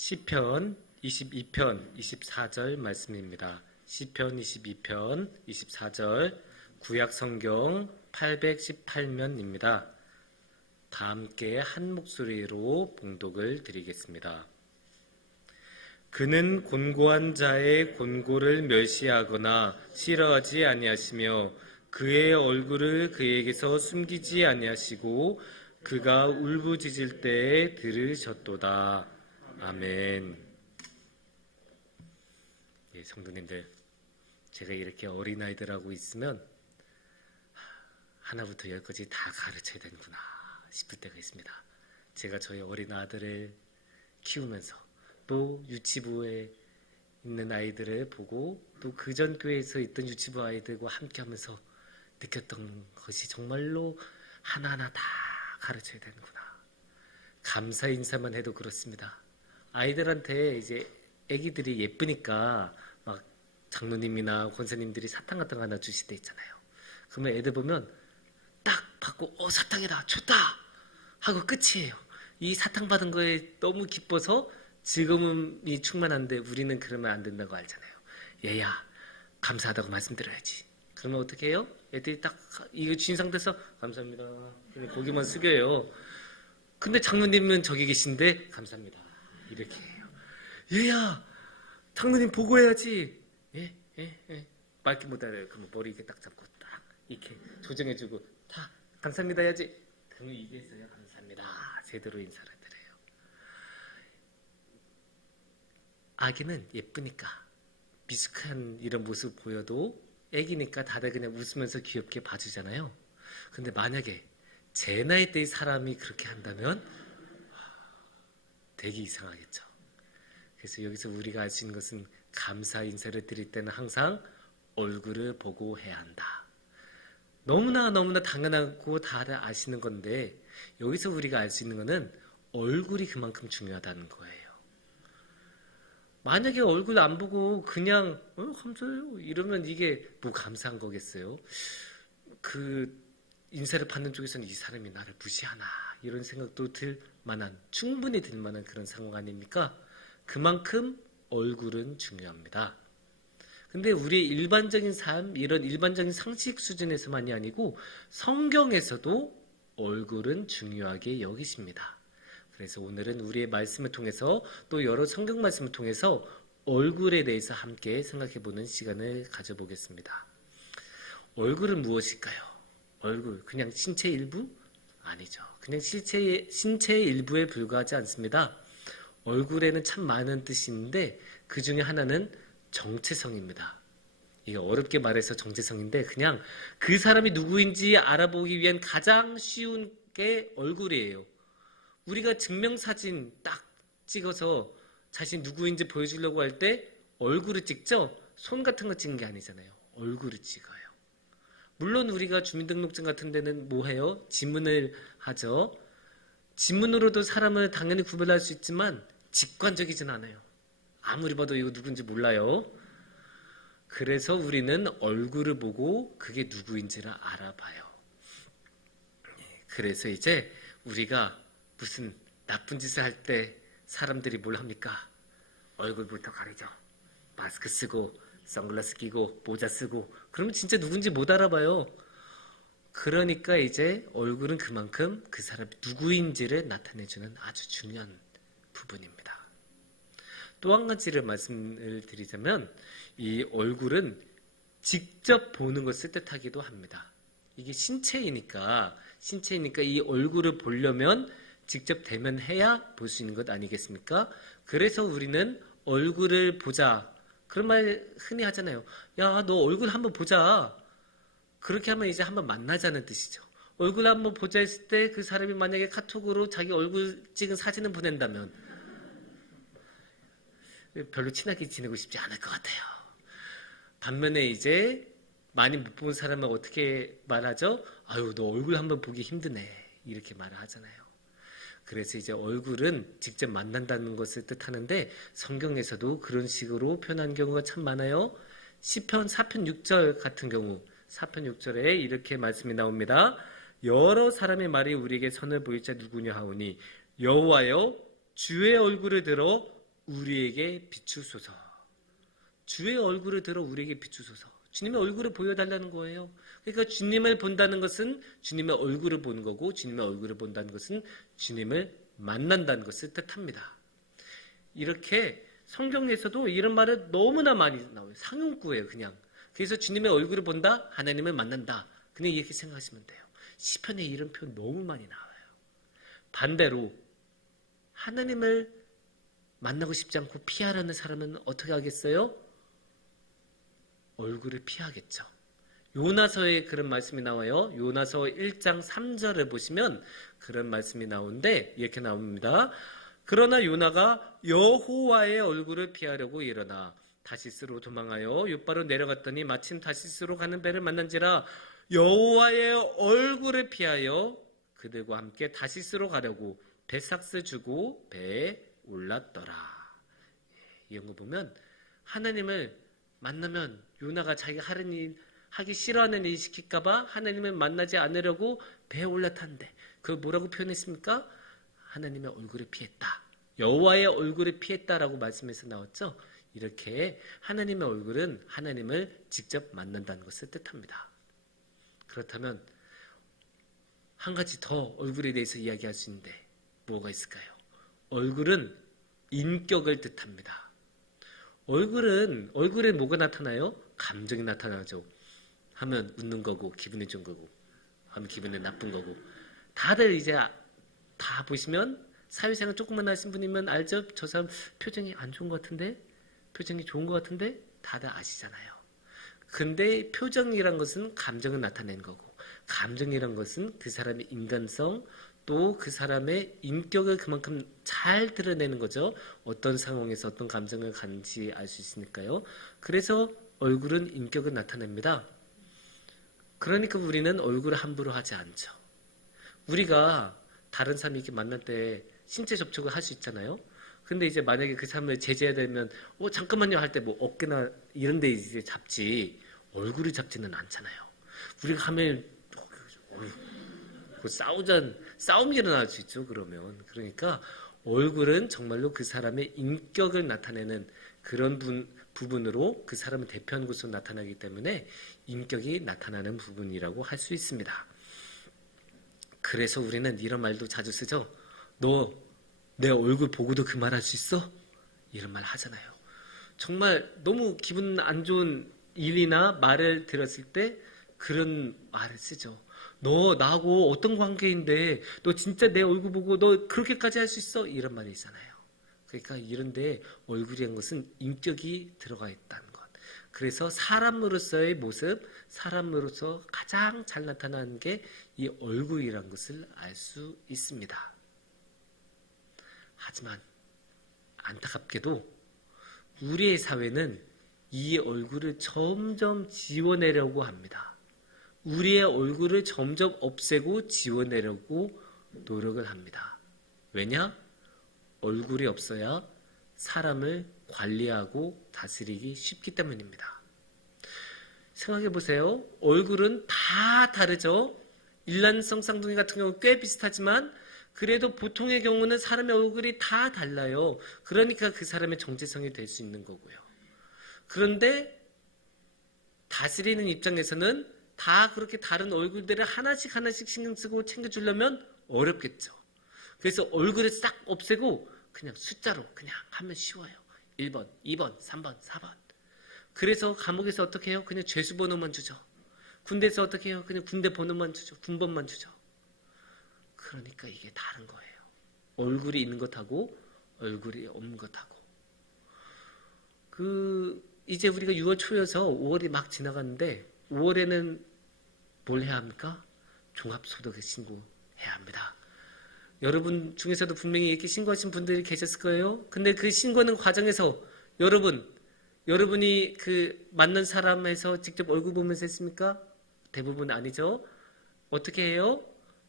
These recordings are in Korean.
시편 22편 24절 말씀입니다. 시편 22편 24절 구약 성경 818면입니다. 다 함께 한 목소리로 봉독을 드리겠습니다. 그는 곤고한 자의 곤고를 멸시하거나 싫어하지 아니하시며 그의 얼굴을 그에게서 숨기지 아니하시고 그가 울부짖을 때에 들으셨도다. 아멘. 예, 성도님들, 제가 이렇게 어린아이들하고 있으면 하나부터 열까지 다 가르쳐야 되는구나 싶을 때가 있습니다. 제가 저희 어린 아들을 키우면서 또 유치부에 있는 아이들을 보고 또 그 전 교회에서 있던 유치부 아이들과 함께 하면서 느꼈던 것이 정말로 하나하나 다 가르쳐야 되는구나. 감사 인사만 해도 그렇습니다. 아이들한테 이제 애기들이 예쁘니까 막 장로님이나 권사님들이 사탕 같은 거 하나 주실 때 있잖아요. 그러면 애들 보면 딱 받고 사탕이다 좋다 하고 끝이에요. 이 사탕 받은 거에 너무 기뻐서 즐거움이 충만한데 우리는 그러면 안 된다고 알잖아요. 얘야 감사하다고 말씀드려야지. 그러면 어떻게 해요? 애들이 딱 이거 쥔 상태에서 감사합니다. 그냥 고기만 숙여요. 근데 장로님은 저기 계신데 감사합니다. 이렇게 해요. 얘야 장로님 보고해야지. 예? 말귀 못 알아요. 그러면 머리 이렇게 딱 잡고 딱 이렇게 조정해주고 다 감사합니다 해야지. 그러면 이게 있어요. 감사합니다. 제대로 인사를 드려요. 아기는 예쁘니까 미숙한 이런 모습 보여도 애기니까 다들 그냥 웃으면서 귀엽게 봐주잖아요. 근데 만약에 제 나이 때의 사람이 그렇게 한다면 되게 이상하겠죠. 그래서 여기서 우리가 알 수 있는 것은 감사 인사를 드릴 때는 항상 얼굴을 보고 해야 한다. 너무나 당연하고 다들 아시는 건데 여기서 우리가 알 수 있는 것은 얼굴이 그만큼 중요하다는 거예요. 만약에 얼굴 안 보고 그냥 감사해요 이러면 이게 뭐 감사한 거겠어요? 그 인사를 받는 쪽에서는 이 사람이 나를 무시하나 이런 생각도 충분히 들 만한 그런 상황 아닙니까? 그만큼 얼굴은 중요합니다. 근데 우리의 일반적인 삶, 이런 일반적인 상식 수준에서만이 아니고 성경에서도 얼굴은 중요하게 여기십니다. 그래서 오늘은 우리의 말씀을 통해서 또 여러 성경 말씀을 통해서 얼굴에 대해서 함께 생각해보는 시간을 가져보겠습니다. 얼굴은 무엇일까요? 얼굴, 그냥 신체 일부? 아니죠. 그냥 신체의 일부에 불과하지 않습니다. 얼굴에는 참 많은 뜻이 있는데 그 중에 하나는 정체성입니다. 이게 어렵게 말해서 정체성인데 그냥 그 사람이 누구인지 알아보기 위한 가장 쉬운 게 얼굴이에요. 우리가 증명사진 딱 찍어서 자신 누구인지 보여주려고 할 때 얼굴을 찍죠? 손 같은 거 찍는 게 아니잖아요. 얼굴을 찍어요. 물론 우리가 주민등록증 같은 데는 뭐 해요? 지문을 하죠. 지문으로도 사람을 당연히 구별할 수 있지만 직관적이진 않아요. 아무리 봐도 이거 누군지 몰라요. 그래서 우리는 얼굴을 보고 그게 누구인지를 알아봐요. 그래서 이제 우리가 무슨 나쁜 짓을 할 때 사람들이 뭘 합니까? 얼굴부터 가리죠. 마스크 쓰고 선글라스 끼고 모자 쓰고 그러면 진짜 누군지 못 알아봐요. 그러니까 이제 얼굴은 그만큼 그 사람이 누구인지를 나타내주는 아주 중요한 부분입니다. 또 한 가지를 말씀을 드리자면 이 얼굴은 직접 보는 것을 뜻하기도 합니다. 이게 신체이니까 이 얼굴을 보려면 직접 대면해야 볼 수 있는 것 아니겠습니까? 그래서 우리는 얼굴을 보자. 그런 말 흔히 하잖아요. 야, 너 얼굴 한번 보자. 그렇게 하면 이제 한번 만나자는 뜻이죠. 얼굴 한번 보자 했을 때 그 사람이 만약에 카톡으로 자기 얼굴 찍은 사진을 보낸다면 별로 친하게 지내고 싶지 않을 것 같아요. 반면에 이제 많이 못 본 사람은 어떻게 말하죠? 아유, 너 얼굴 한번 보기 힘드네. 이렇게 말을 하잖아요. 그래서 이제 얼굴은 직접 만난다는 것을 뜻하는데 성경에서도 그런 식으로 표현한 경우가 참 많아요. 시편 4편 6절 같은 경우 4편 6절에 이렇게 말씀이 나옵니다. 여러 사람의 말이 우리에게 선을 보일 자 누구냐 하오니 여호와여 주의 얼굴을 들어 우리에게 비추소서. 주의 얼굴을 들어 우리에게 비추소서. 주님의 얼굴을 보여달라는 거예요. 그러니까 주님을 본다는 것은 주님의 얼굴을 보는 거고, 주님의 얼굴을 본다는 것은 주님을 만난다는 것을 뜻합니다. 이렇게 성경에서도 이런 말을 너무나 많이 나와요. 상용구예요, 그냥. 그래서 주님의 얼굴을 본다, 하나님을 만난다. 그냥 이렇게 생각하시면 돼요. 시편에 이런 표현 너무 많이 나와요. 반대로 하나님을 만나고 싶지 않고 피하라는 사람은 어떻게 하겠어요? 얼굴을 피하겠죠. 요나서에 그런 말씀이 나와요. 요나서 1장 3절을 보시면 그런 말씀이 나오는데 이렇게 나옵니다. 그러나 요나가 여호와의 얼굴을 피하려고 일어나 다시스로 도망하여 욥바로 내려갔더니 마침 다시스로 가는 배를 만난지라 여호와의 얼굴을 피하여 그들과 함께 다시스로 가려고 배삭스 주고 배에 올랐더라. 이런 거 보면 하나님을 만나면 요나가 자기가 하기 싫어하는 일 시킬까봐 하나님을 만나지 않으려고 배에 올라탔는데 그걸 뭐라고 표현했습니까? 하나님의 얼굴을 피했다. 여호와의 얼굴을 피했다라고 말씀에서 나왔죠. 이렇게 하나님의 얼굴은 하나님을 직접 만난다는 것을 뜻합니다. 그렇다면 한 가지 더 얼굴에 대해서 이야기할 수 있는데 뭐가 있을까요? 얼굴은 인격을 뜻합니다. 얼굴에 뭐가 나타나요? 감정이 나타나죠. 하면 웃는 거고 기분이 좋은 거고 하면 기분이 나쁜 거고 다들 이제 다 보시면 사회생활 조금만 하신 분이면 알죠? 저 사람 표정이 안 좋은 것 같은데 표정이 좋은 것 같은데 다들 아시잖아요. 근데 표정이란 것은 감정을 나타내는 거고 감정이란 것은 그 사람의 인간성 또 그 사람의 인격을 그만큼 잘 드러내는 거죠. 어떤 상황에서 어떤 감정을 가는지 알 수 있으니까요. 그래서 얼굴은 인격을 나타냅니다. 그러니까 우리는 얼굴을 함부로 하지 않죠. 우리가 다른 사람이 이렇게 만날 때 신체 접촉을 할 수 있잖아요. 근데 이제 만약에 그 사람을 제재해야 되면 잠깐만요 할 때 뭐 어깨나 이런 데 이제 잡지 얼굴을 잡지는 않잖아요. 우리가 하면 싸움이 일어날 수 있죠. 그러니까 얼굴은 정말로 그 사람의 인격을 나타내는 그런 부분으로 그 사람을 대표하는 것으로 나타나기 때문에 인격이 나타나는 부분이라고 할 수 있습니다. 그래서 우리는 이런 말도 자주 쓰죠. 너 내 얼굴 보고도 그 말 할 수 있어? 이런 말 하잖아요. 정말 너무 기분 안 좋은 일이나 말을 들었을 때 그런 말을 쓰죠. 너 나하고 어떤 관계인데 너 진짜 내 얼굴 보고 너 그렇게까지 할 수 있어? 이런 말이 있잖아요. 그러니까 이런데 얼굴이란 것은 인격이 들어가 있다는 것. 그래서 사람으로서의 모습, 사람으로서 가장 잘 나타나는 게 이 얼굴이란 것을 알 수 있습니다. 하지만 안타깝게도 우리의 사회는 이 얼굴을 점점 지워내려고 합니다. 우리의 얼굴을 점점 없애고 지워내려고 노력을 합니다. 왜냐? 얼굴이 없어야 사람을 관리하고 다스리기 쉽기 때문입니다. 생각해 보세요. 얼굴은 다 다르죠? 일란성 쌍둥이 같은 경우는 꽤 비슷하지만 그래도 보통의 경우는 사람의 얼굴이 다 달라요. 그러니까 그 사람의 정체성이 될 수 있는 거고요. 그런데 다스리는 입장에서는 다 그렇게 다른 얼굴들을 하나씩 신경 쓰고 챙겨주려면 어렵겠죠. 그래서 얼굴을 싹 없애고 그냥 숫자로 그냥 하면 쉬워요. 1번, 2번, 3번, 4번. 그래서 감옥에서 어떻게 해요? 그냥 죄수 번호만 주죠. 군대에서 어떻게 해요? 그냥 군대 번호만 주죠. 군번만 주죠. 그러니까 이게 다른 거예요. 얼굴이 있는 것하고 얼굴이 없는 것하고. 이제 우리가 6월 초여서 5월이 막 지나갔는데 5월에는 뭘 해야 합니까? 종합소득에 신고해야 합니다. 여러분 중에서도 분명히 이렇게 신고하신 분들이 계셨을 거예요. 근데 그 신고하는 과정에서 여러분이 그 맞는 사람에서 직접 얼굴 보면서 했습니까? 대부분 아니죠. 어떻게 해요?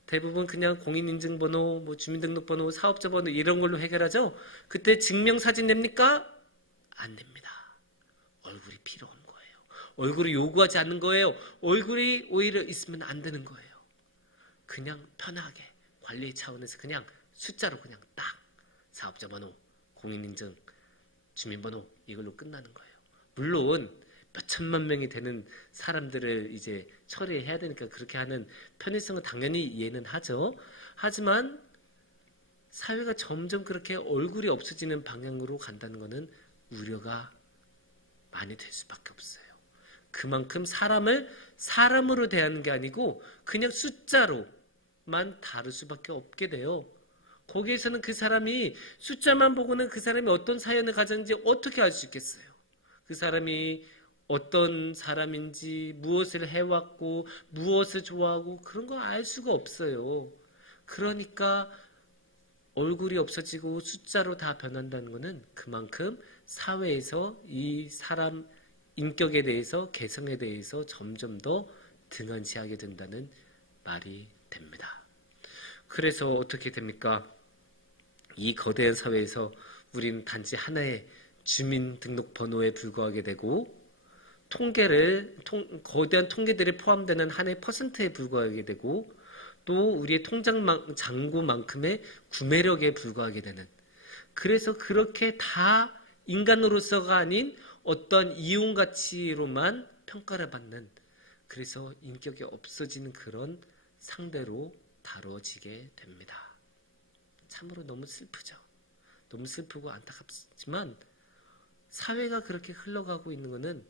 대부분 그냥 공인인증번호, 주민등록번호, 사업자 번호 이런 걸로 해결하죠. 그때 증명사진 냅니까? 안 냅니다. 얼굴이 필요한 거예요. 얼굴을 요구하지 않는 거예요. 얼굴이 오히려 있으면 안 되는 거예요. 그냥 편하게 관리 차원에서 그냥 숫자로 그냥 딱 사업자 번호, 공인인증, 주민번호 이걸로 끝나는 거예요. 물론 몇 천만 명이 되는 사람들을 이제 처리해야 되니까 그렇게 하는 편의성은 당연히 이해는 하죠. 하지만 사회가 점점 그렇게 얼굴이 없어지는 방향으로 간다는 것은 우려가 많이 될 수밖에 없어요. 그만큼 사람을 사람으로 대하는 게 아니고 그냥 숫자로만 다룰 수밖에 없게 돼요. 거기에서는 그 사람이 숫자만 보고는 그 사람이 어떤 사연을 가졌는지 어떻게 알 수 있겠어요? 그 사람이 어떤 사람인지, 무엇을 해왔고, 무엇을 좋아하고, 그런 거 알 수가 없어요. 그러니까 얼굴이 없어지고 숫자로 다 변한다는 것은 그만큼 사회에서 이 사람 인격에 대해서, 개성에 대해서 점점 더 등한시하게 된다는 말이 됩니다. 그래서 어떻게 됩니까? 이 거대한 사회에서 우리는 단지 하나의 주민등록번호에 불과하게 되고 거대한 통계들이 포함되는 하나의 퍼센트에 불과하게 되고 또 우리의 통장 잔고만큼의 구매력에 불과하게 되는, 그래서 그렇게 다 인간으로서가 아닌 어떤 이용 가치로만 평가를 받는, 그래서 인격이 없어지는 그런 상대로 다뤄지게 됩니다. 참으로 너무 슬프죠. 너무 슬프고 안타깝지만 사회가 그렇게 흘러가고 있는 것은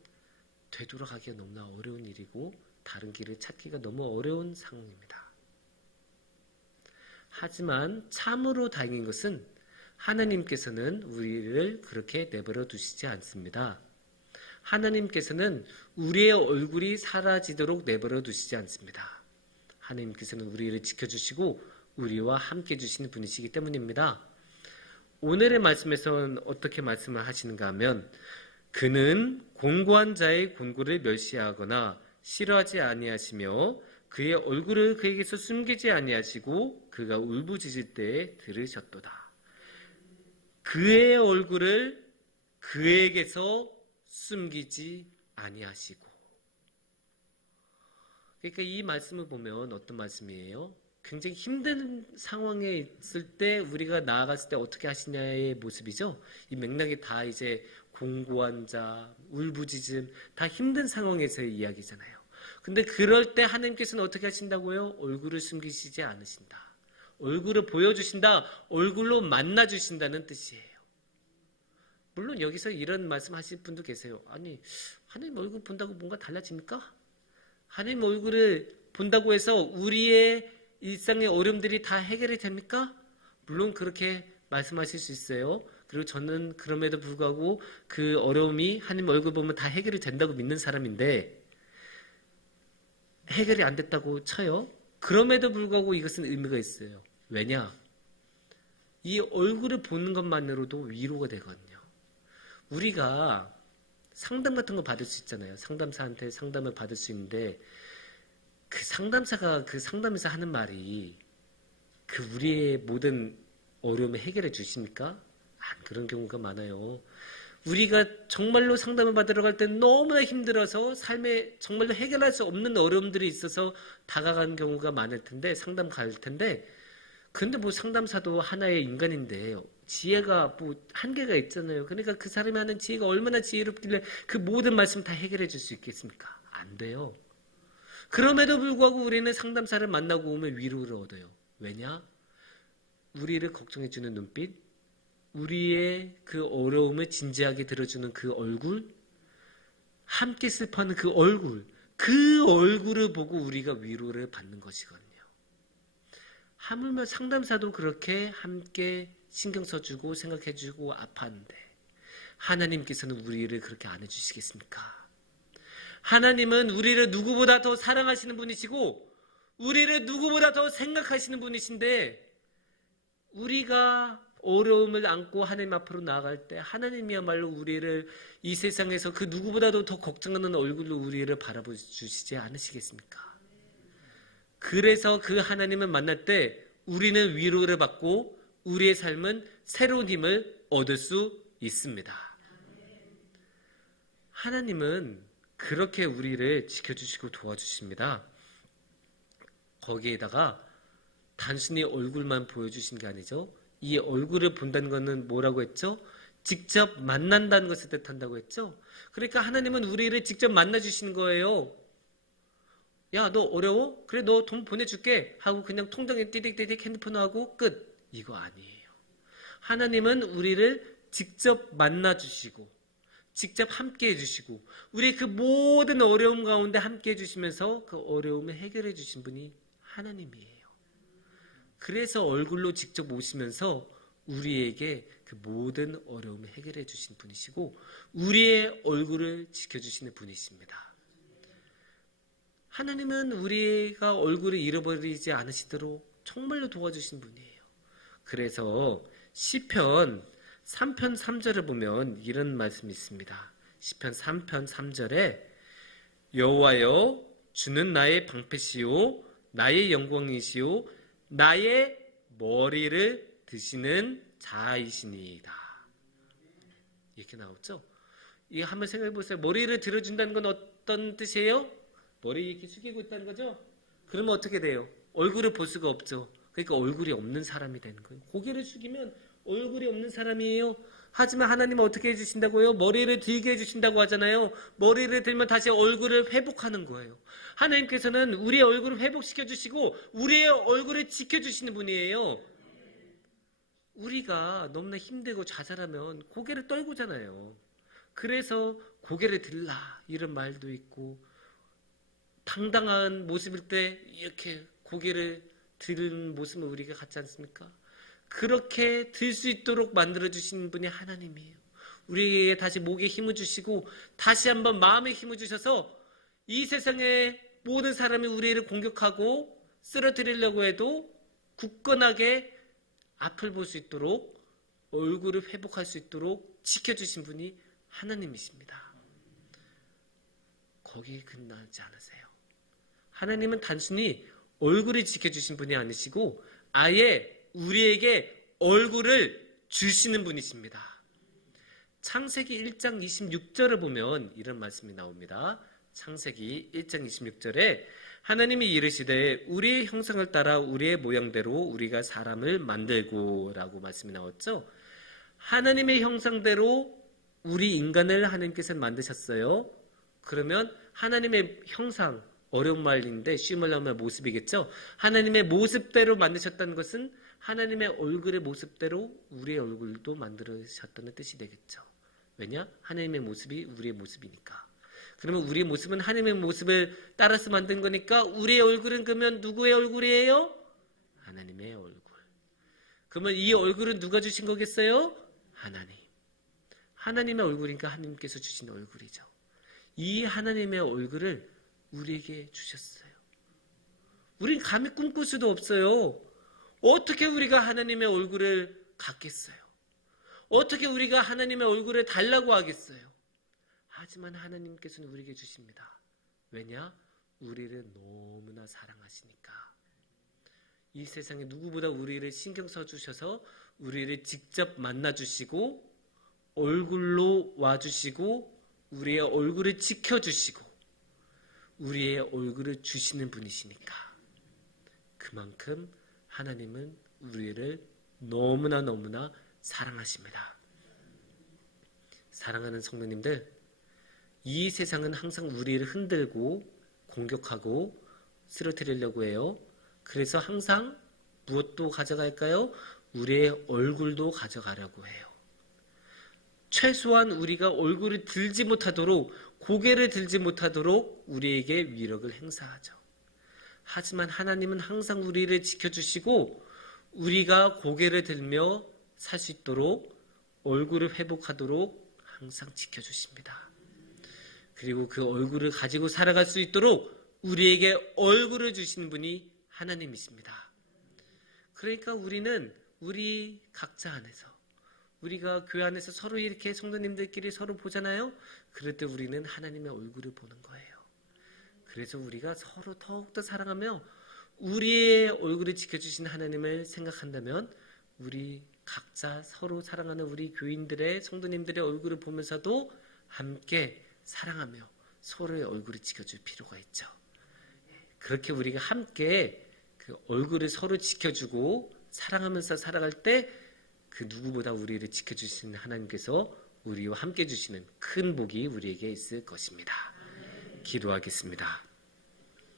되돌아가기가 너무나 어려운 일이고 다른 길을 찾기가 너무 어려운 상황입니다. 하지만 참으로 다행인 것은 하나님께서는 우리를 그렇게 내버려 두시지 않습니다. 하나님께서는 우리의 얼굴이 사라지도록 내버려 두시지 않습니다. 하나님께서는 우리를 지켜주시고 우리와 함께 해주시는 분이시기 때문입니다. 오늘의 말씀에서는 어떻게 말씀을 하시는가 하면, 그는 곤고한 자의 곤고를 멸시하거나 싫어하지 아니하시며 그의 얼굴을 그에게서 숨기지 아니하시고 그가 울부짖을 때에 들으셨도다. 그의 얼굴을 그에게서 숨기지 아니하시고. 그러니까 이 말씀을 보면 어떤 말씀이에요? 굉장히 힘든 상황에 있을 때 우리가 나아갔을 때 어떻게 하시냐의 모습이죠. 이 맥락이 다 이제 공고한 자, 울부짖음, 다 힘든 상황에서의 이야기잖아요. 근데 그럴 때 하나님께서는 어떻게 하신다고요? 얼굴을 숨기시지 않으신다. 얼굴을 보여주신다. 얼굴로 만나주신다는 뜻이에요. 물론 여기서 이런 말씀 하실 분도 계세요. 아니, 하나님 얼굴 본다고 뭔가 달라집니까? 하나님 얼굴을 본다고 해서 우리의 일상의 어려움들이 다 해결이 됩니까? 물론 그렇게 말씀하실 수 있어요. 그리고 저는 그럼에도 불구하고 그 어려움이 하나님 얼굴 보면 다 해결이 된다고 믿는 사람인데, 해결이 안 됐다고 쳐요. 그럼에도 불구하고 이것은 의미가 있어요. 왜냐? 이 얼굴을 보는 것만으로도 위로가 되거든요. 우리가 상담 같은 거 받을 수 있잖아요. 상담사한테 상담을 받을 수 있는데 그 상담사가 그 상담에서 하는 말이 그 우리의 모든 어려움을 해결해 주십니까? 그런 경우가 많아요. 우리가 정말로 상담을 받으러 갈 때 너무나 힘들어서 삶에 정말로 해결할 수 없는 어려움들이 있어서 다가가는 경우가 많을 텐데, 상담 갈 텐데, 근데 뭐 상담사도 하나의 인간인데 지혜가 뭐 한계가 있잖아요. 그러니까 그 사람이 하는 지혜가 얼마나 지혜롭길래 그 모든 말씀 다 해결해 줄 수 있겠습니까? 안 돼요. 그럼에도 불구하고 우리는 상담사를 만나고 오면 위로를 얻어요. 왜냐? 우리를 걱정해주는 눈빛, 우리의 그 어려움을 진지하게 들어주는 그 얼굴, 함께 슬퍼하는 그 얼굴을 보고 우리가 위로를 받는 것이거든요. 하물며 상담사도 그렇게 함께 신경 써주고 생각해주고 아파하는데 하나님께서는 우리를 그렇게 안 해주시겠습니까? 하나님은 우리를 누구보다 더 사랑하시는 분이시고 우리를 누구보다 더 생각하시는 분이신데, 우리가 어려움을 안고 하나님 앞으로 나아갈 때 하나님이야말로 우리를 이 세상에서 그 누구보다도 더 걱정하는 얼굴로 우리를 바라봐 주시지 않으시겠습니까? 그래서 그 하나님을 만날 때 우리는 위로를 받고 우리의 삶은 새로운 힘을 얻을 수 있습니다. 하나님은 그렇게 우리를 지켜주시고 도와주십니다. 거기에다가 단순히 얼굴만 보여주신 게 아니죠. 이 얼굴을 본다는 것은 뭐라고 했죠? 직접 만난다는 것을 뜻한다고 했죠. 그러니까 하나님은 우리를 직접 만나주시는 거예요. 야, 너 어려워? 그래, 너 돈 보내줄게 하고 그냥 통장에 띠딕띠딕 핸드폰하고 끝. 이거 아니에요. 하나님은 우리를 직접 만나주시고 직접 함께 해주시고 우리 그 모든 어려움 가운데 함께 해주시면서 그 어려움을 해결해 주신 분이 하나님이에요. 그래서 얼굴로 직접 오시면서 우리에게 그 모든 어려움을 해결해 주신 분이시고 우리의 얼굴을 지켜주시는 분이십니다. 하나님은 우리가 얼굴을 잃어버리지 않으시도록 정말로 도와주신 분이에요. 그래서 시편 3편 3절을 보면 이런 말씀이 있습니다. 시편 3편 3절에 여호와여 주는 나의 방패시요 나의 영광이시요 나의 머리를 드시는 자이시니이다. 이렇게 나오죠. 이거 한번 생각해 보세요. 머리를 들어준다는 건 어떤 뜻이에요? 머리 이렇게 숙이고 있다는 거죠? 그러면 어떻게 돼요? 얼굴을 볼 수가 없죠. 그러니까 얼굴이 없는 사람이 되는 거예요. 고개를 숙이면 얼굴이 없는 사람이에요. 하지만 하나님은 어떻게 해주신다고요? 머리를 들게 해주신다고 하잖아요. 머리를 들면 다시 얼굴을 회복하는 거예요. 하나님께서는 우리의 얼굴을 회복시켜주시고 우리의 얼굴을 지켜주시는 분이에요. 우리가 너무나 힘들고 좌절하면 고개를 떨구잖아요. 그래서 고개를 들라 이런 말도 있고 당당한 모습일 때 이렇게 고개를 드는 모습을 우리가 갖지 않습니까? 그렇게 들 수 있도록 만들어주신 분이 하나님이에요. 우리에게 다시 목에 힘을 주시고 다시 한번 마음에 힘을 주셔서 이 세상의 모든 사람이 우리를 공격하고 쓰러뜨리려고 해도 굳건하게 앞을 볼 수 있도록 얼굴을 회복할 수 있도록 지켜주신 분이 하나님이십니다. 거기에 끝나지 않으세요. 하나님은 단순히 얼굴을 지켜주신 분이 아니시고 아예 우리에게 얼굴을 주시는 분이십니다. 창세기 1장 26절을 보면 이런 말씀이 나옵니다. 창세기 1장 26절에 하나님이 이르시되 우리의 형상을 따라 우리의 모양대로 우리가 사람을 만들고 라고 말씀이 나왔죠. 하나님의 형상대로 우리 인간을 하나님께서 만드셨어요. 그러면 하나님의 형상, 어려운 말인데 쉬운 말로 하면 모습이겠죠. 하나님의 모습대로 만드셨다는 것은 하나님의 얼굴의 모습대로 우리의 얼굴도 만들으셨다는 뜻이 되겠죠. 왜냐? 하나님의 모습이 우리의 모습이니까. 그러면 우리의 모습은 하나님의 모습을 따라서 만든 거니까 우리의 얼굴은 그러면 누구의 얼굴이에요? 하나님의 얼굴. 그러면 이 얼굴은 누가 주신 거겠어요? 하나님. 하나님의 얼굴이니까 하나님께서 주신 얼굴이죠. 이 하나님의 얼굴을 우리에게 주셨어요. 우린 감히 꿈꿀 수도 없어요. 어떻게 우리가 하나님의 얼굴을 갖겠어요? 어떻게 우리가 하나님의 얼굴을 달라고 하겠어요? 하지만 하나님께서는 우리에게 주십니다. 왜냐? 우리를 너무나 사랑하시니까. 이 세상에 누구보다 우리를 신경 써주셔서 우리를 직접 만나주시고 얼굴로 와주시고 우리의 얼굴을 지켜주시고 우리의 얼굴을 주시는 분이시니까. 그만큼 하나님은 우리를 너무나 사랑하십니다. 사랑하는 성도님들, 이 세상은 항상 우리를 흔들고 공격하고 쓰러뜨리려고 해요. 그래서 항상 무엇도 가져갈까요? 우리의 얼굴도 가져가려고 해요. 최소한 우리가 얼굴을 들지 못하도록 고개를 들지 못하도록 우리에게 위력을 행사하죠. 하지만 하나님은 항상 우리를 지켜주시고 우리가 고개를 들며 살 수 있도록 얼굴을 회복하도록 항상 지켜주십니다. 그리고 그 얼굴을 가지고 살아갈 수 있도록 우리에게 얼굴을 주시는 분이 하나님이십니다. 그러니까 우리는 우리 각자 안에서 우리가 교회 안에서 서로 이렇게 성도님들끼리 서로 보잖아요. 그럴 때 우리는 하나님의 얼굴을 보는 거예요. 그래서 우리가 서로 더욱더 사랑하며 우리의 얼굴을 지켜주신 하나님을 생각한다면 우리 각자 서로 사랑하는 우리 교인들의 성도님들의 얼굴을 보면서도 함께 사랑하며 서로의 얼굴을 지켜줄 필요가 있죠. 그렇게 우리가 함께 그 얼굴을 서로 지켜주고 사랑하면서 살아갈 때 그 누구보다 우리를 지켜주시는 하나님께서 우리와 함께 주시는 큰 복이 우리에게 있을 것입니다. 기도하겠습니다.